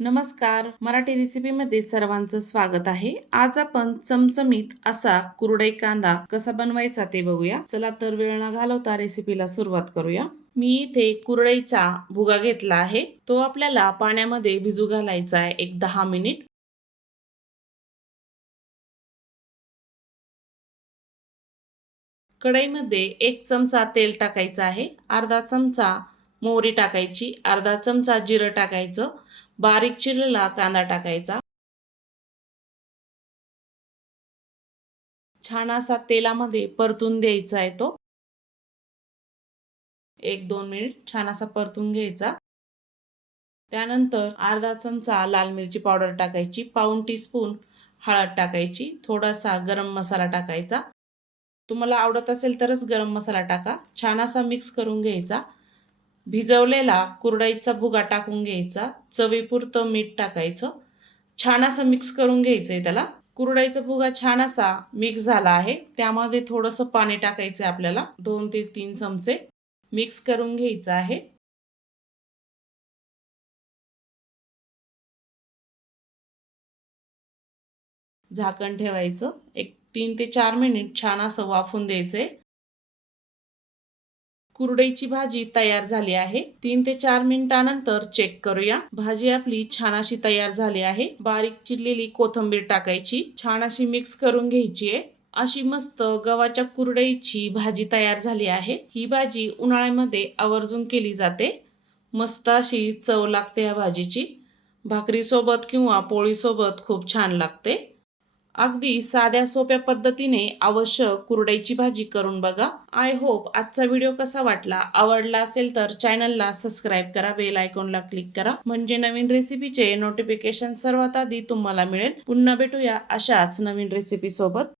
नमस्कार. मराठी रेसिपीमध्ये सर्वांचं स्वागत आहे. आज आपण चमचमीत असा कुरडई कांदा कसा बनवायचा ते बघूया. चला तर वेळ न घालवता रेसिपीला सुरुवात करूया. मी इथे कुरडईचा भुगा घेतला आहे. तो आपल्याला पाण्यामध्ये भिजू घालायचा आहे एक दहा मिनिट. कढईमध्ये एक चमचा तेल टाकायचं आहे. अर्धा चमचा मोहरी टाकायची अर्धा चमचा जिरं टाकायचं बारीक चिरलेला कांदा टाकायचा. छान असा तेलामध्ये परतून द्यायचा आहे तो. एक दोन मिनिट छान असा परतून घ्यायचा. त्यानंतर अर्धा चमचा लाल मिरची पावडर टाकायची पाऊन टीस्पून हळद टाकायची थोडासा गरम मसाला टाकायचा. तुम्हाला आवडत असेल तरच गरम मसाला टाका. छान असा मिक्स करून घ्यायचा. भिजवलेला कुरडईचा भुगा टाकून घ्यायचा चवीपुरतं मीठ टाकायचं छान असं मिक्स करून घ्यायचं आहे त्याला. कुरडईचा भुगा छान असा मिक्स झाला आहे त्यामध्ये थोडंसं पाणी टाकायचं आहे आपल्याला दोन ते तीन चमचे मिक्स करून घ्यायचं आहे. झाकण ठेवायचं एक तीन ते चार मिनिट छान असं वाफून द्यायचं आहे कुरडईची भाजी तयार झाली आहे. तीन ते चार मिनिटानंतर चेक करूया. भाजी आपली छान अशी तयार झाली आहे. बारीक चिरलेली कोथंबीर टाकायची. छान अशी मिक्स करून घ्यायची आहे. अशी मस्त गव्हाच्या कुरडईची भाजी तयार झाली आहे. ही भाजी उन्हाळ्यामध्ये आवर्जून केली जाते. मस्त अशी चव लागते या भाजीची. भाकरीसोबत किंवा पोळीसोबत खूप छान लागते. अगदी साध्या सोप्या पद्धतीने आवश्यक कुरडईची भाजी करून बघा. आय होप आजचा व्हिडिओ कसा वाटला? आवडला असेल तर चॅनलला सबस्क्राईब करा बेल आयकॉनला क्लिक करा. म्हणजे नवीन रेसिपीचे नोटिफिकेशन सर्वात आधी तुम्हाला मिळेल. पुन्हा भेटूया अशाच नवीन रेसिपी सोबत.